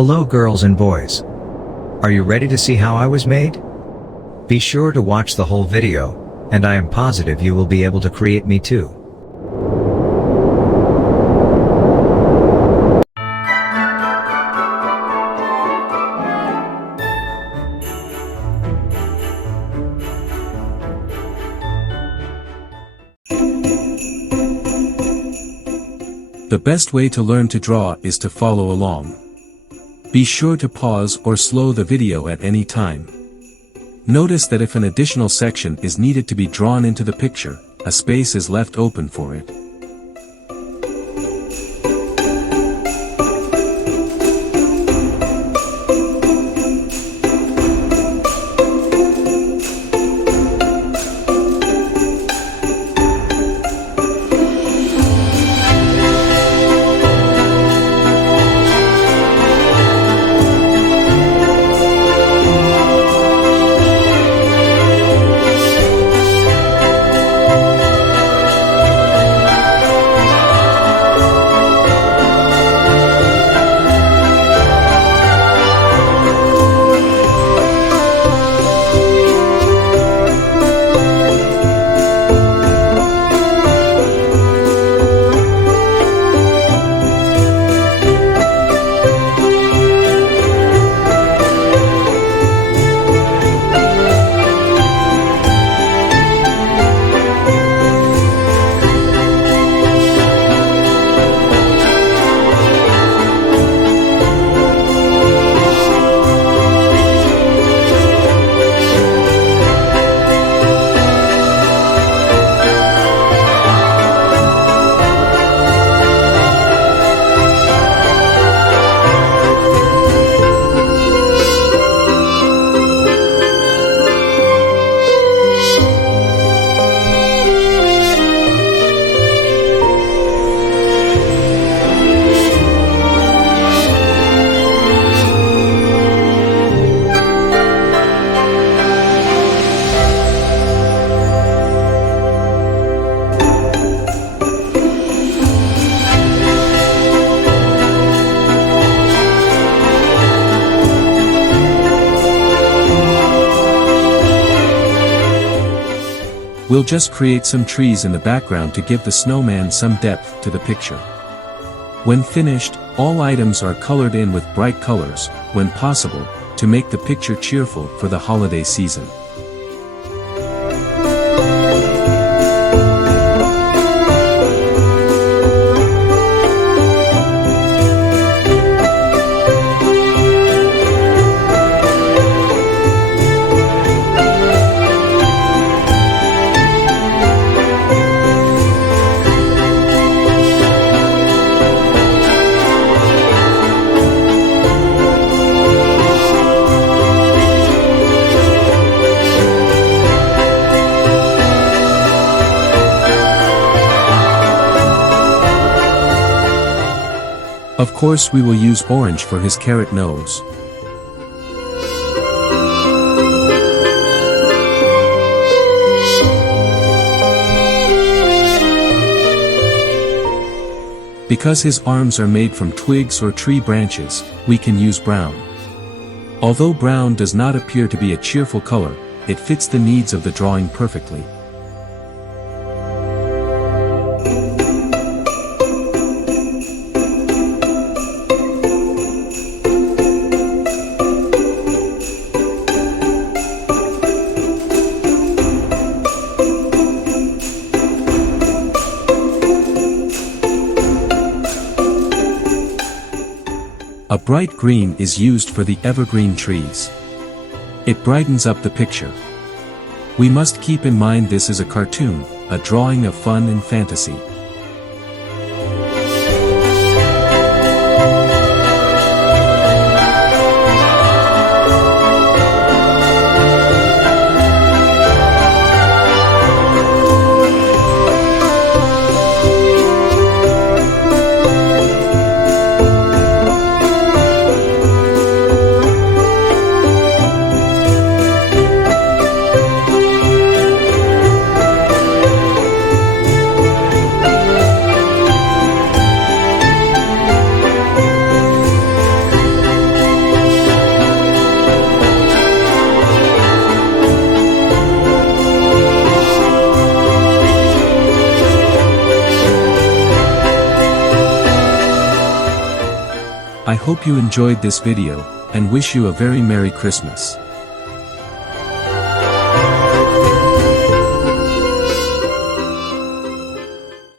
Hello girls and boys. Are you ready to see how I was made? Be sure to watch the whole video, and I am positive you will be able to create me too. The best way to learn to draw is to follow along. Be sure to pause or slow the video at any time. Notice that if an additional section is needed to be drawn into the picture, a space is left open for it. We'll just create some trees in the background to give the snowman some depth to the picture. When finished, all items are colored in with bright colors, when possible, to make the picture cheerful for the holiday season. Of course we will use orange for his carrot nose. Because his arms are made from twigs or tree branches, we can use brown. Although brown does not appear to be a cheerful color, it fits the needs of the drawing perfectly. A bright green is used for the evergreen trees. It brightens up the picture. We must keep in mind this is a cartoon, a drawing of fun and fantasy. I hope you enjoyed this video, and wish you a very Merry Christmas.